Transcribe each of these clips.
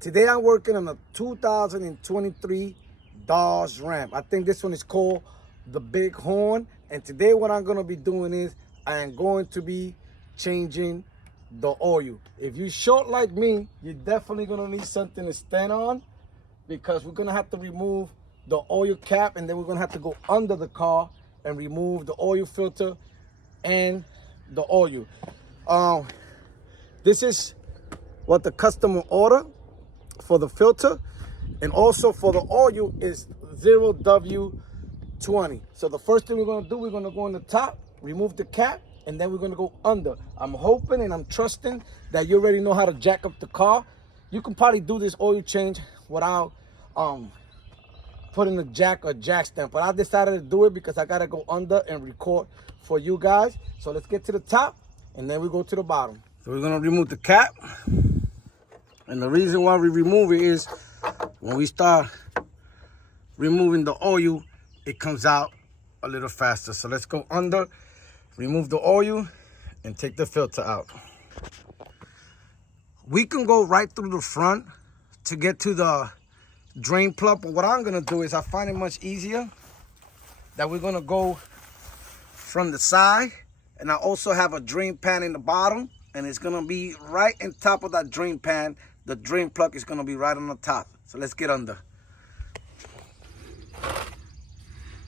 Today I'm working on a 2023 Dodge Ram. I think this one is called the Big Horn. And today what I'm gonna be doing is I am going to be changing the oil. If you're short like me, you're definitely gonna need something to stand on, because we're gonna have to remove the oil cap, and then we're gonna have to go under the car and remove the oil filter and the oil. This is what the customer order for the filter, and also for the oil is 0W20. So the first thing we're gonna do, we're gonna go on the top, remove the cap, and then we're gonna go under. I'm hoping and I'm trusting that you already know how to jack up the car. You can probably do this oil change without putting a jack or jack stand, but I decided to do it because I gotta go under and record for you guys. So let's get to the top and then we go to the bottom. So we're gonna remove the cap, and the reason why we remove it is when we start removing the oil, it comes out a little faster. So let's go under, remove the oil, and take the filter out. We can go right through the front to get to the drain plug, but what I'm gonna do is I find it much easier that we're gonna go from the side, and I also have a drain pan in the bottom, and it's gonna be right on top of that drain pan. The drain plug is gonna be right on the top. So let's get under.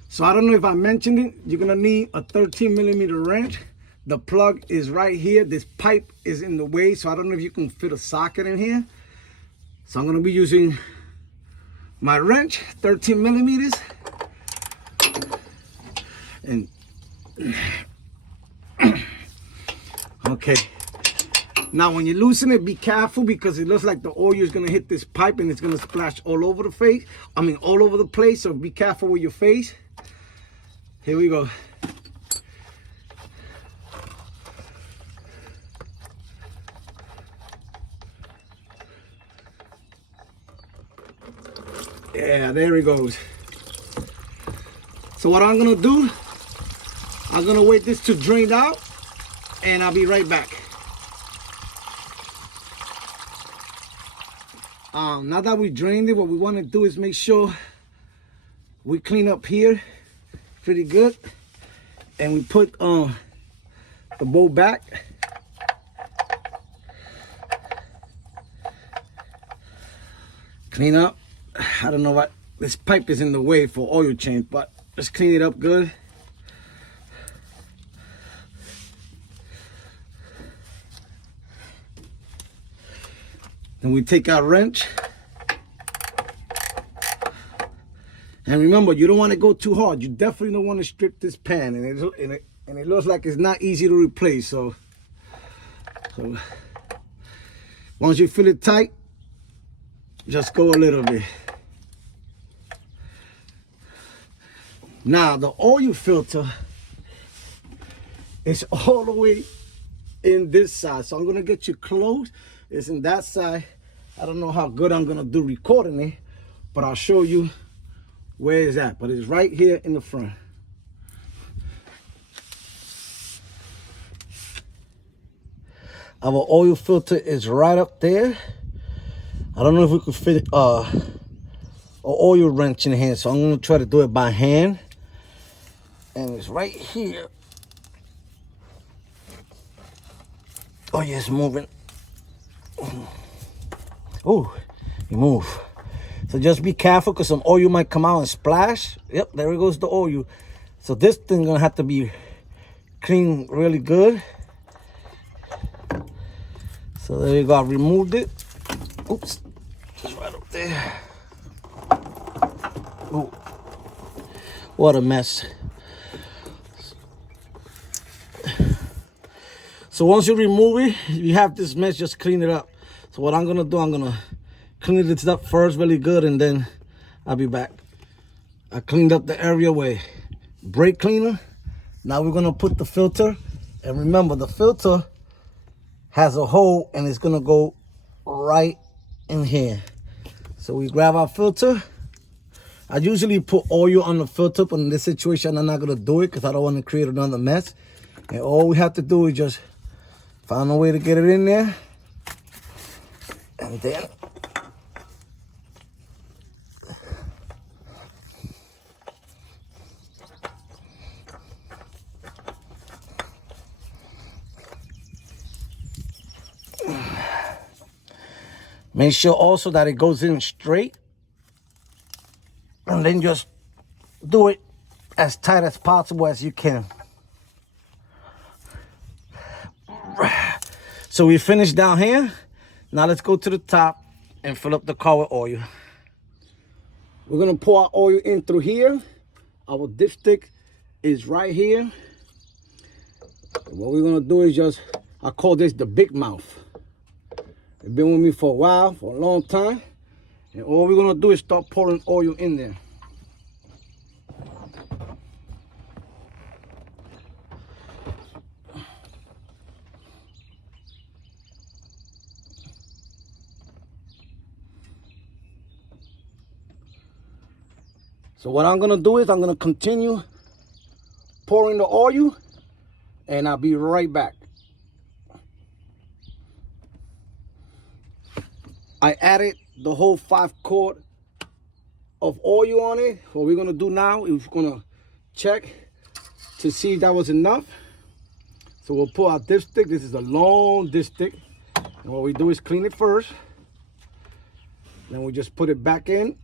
So I don't know if I mentioned it, you're gonna need a 13mm wrench. The plug is right here. This pipe is in the way, so I don't know if you can fit a socket in here. So I'm gonna be using my wrench, 13mm. And okay. Now when you loosen it, be careful, because it looks like the oil is gonna hit this pipe and it's gonna splash all over the face. I mean, all over the place, so be careful with your face. Here we go. Yeah, there it goes. So what I'm gonna do, I'm gonna wait this to drain out, and I'll be right back. Now that we drained it, what we want to do is make sure we clean up here pretty good, and we put the bowl back. Clean up. I don't know what, this pipe is in the way for oil change, but let's clean it up good. Then we take our wrench. And remember, you don't want to go too hard. You definitely don't want to strip this pan, and it looks like it's not easy to replace. So once you feel it tight, just go a little bit. Now the oil filter is all the way in this side, so I'm gonna get you close. It's in that side. I don't know how good I'm gonna do recording it, but I'll show you where it's at. But it's right here in the front. Our oil filter is right up there. I don't know if we could fit an oil wrench in hand, so I'm gonna try to do it by hand. And it's right here. Oh yeah, it's moving. Oh, you move. So just be careful, because some oil might come out and splash. Yep, there goes the oil. So this thing gonna have to be cleaned really good. So there you go, I removed it. Oops, just right up there. Oh, what a mess. So once you remove it, you have this mess, just clean it up. So what I'm gonna do, I'm gonna clean this up first really good, and then I'll be back. I cleaned up the area with brake cleaner. Now we're gonna put the filter, and remember, the filter has a hole, and it's gonna go right in here. So we grab our filter. I usually put oil on the filter, but in this situation I'm not gonna do it because I don't want to create another mess. And all we have to do is just find a way to get it in there, and then Make sure also that it goes in straight. And then just do it as tight as possible as you can. So we finished down here. Now let's go to the top and fill up the car with oil. We're gonna pour our oil in through here. Our dipstick is right here. And what we're gonna do is just, I call this the big mouth. It's been with me for a while, for a long time. And all we're gonna do is start pouring oil in there. So what I'm gonna do is I'm gonna continue pouring the oil, and I'll be right back. I added the whole 5 quart of oil on it. What we're gonna do now is we're gonna check to see if that was enough. So we'll pull our dipstick. This is a long dipstick. And what we do is clean it first. Then we just put it back in.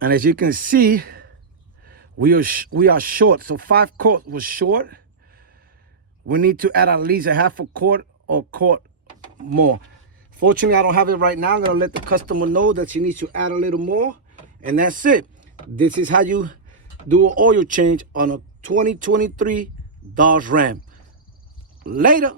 And as you can see, we are short. So 5 quart was short. We need to add at least a half a quart or quart more. Fortunately, I don't have it right now. I'm gonna let the customer know that she needs to add a little more. And that's it. This is how you do an oil change on a 2023 Dodge Ram. Later.